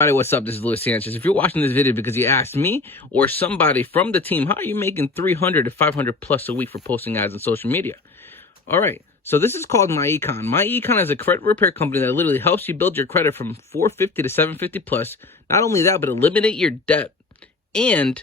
Hi, what's up? This is Luis Sanchez. If you're watching this video because you asked me or somebody from the team, how are you making 300 to 500 plus a week for posting ads on social media? All right. So this is called My Econ. My Econ is a credit repair company that literally helps you build your credit from 450 to 750 plus. Not only that, but eliminate your debt and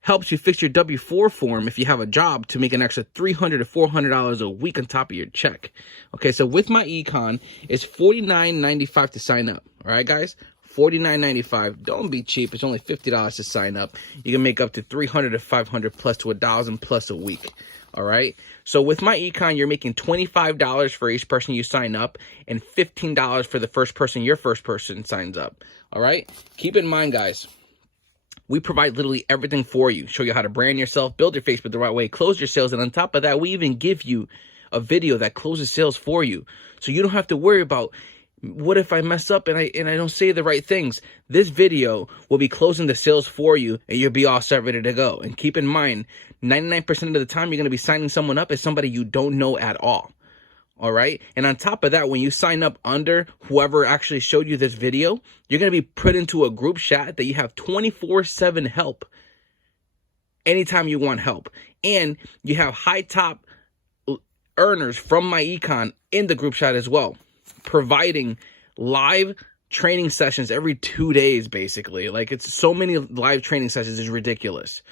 helps you fix your W-4 form if you have a job to make an extra $300 to $400 a week on top of your check. Okay, so with My Econ, it's $49.95 to sign up. All right, guys? $49.95. Don't be cheap. It's only $50 to sign up. You can make up to 300 to 500 plus to 1,000 plus a week. All right. So with My Econ, you're making $25 for each person you sign up and $15 for the your first person signs up. All right. Keep in mind, guys, we provide literally everything for you. Show you how to brand yourself, build your Facebook the right way, close your sales. And on top of that, we even give you a video that closes sales for you. So you don't have to worry about, what if I mess up and I don't say the right things? This video will be closing the sales for you and you'll be all set, ready to go. And keep in mind, 99% of the time you're going to be signing someone up as somebody you don't know at all. All right. And on top of that, when you sign up under whoever actually showed you this video, you're going to be put into a group chat that you have 24/7 help anytime you want help. And you have high top earners from My Econ in the group chat as well, providing live training sessions every 2 days, basically. Like, it's so many live training sessions is ridiculous.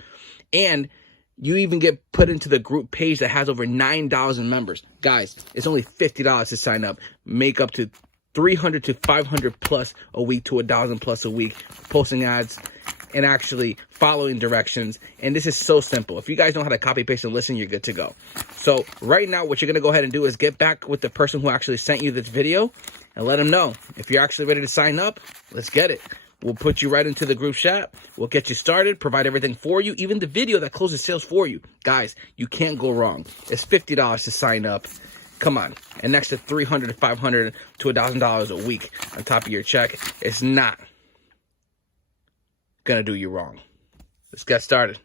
And you even get put into the group page that has over 9,000 members. Guys, it's only $50 to sign up. Make up to 300 to 500 plus a week to 1,000 plus a week, posting ads and actually following directions. And this is so simple. If you guys know how to copy, paste, and listen, you're good to go. So right now, what you're going to go ahead and do is get back with the person who actually sent you this video and let them know. If you're actually ready to sign up, let's get it. We'll put you right into the group chat. We'll get you started, provide everything for you, even the video that closes sales for you. Guys, you can't go wrong. It's $50 to sign up. Come on. An extra $300 to $500 to $1,000 a week on top of your check. It's not going to do you wrong. Let's get started.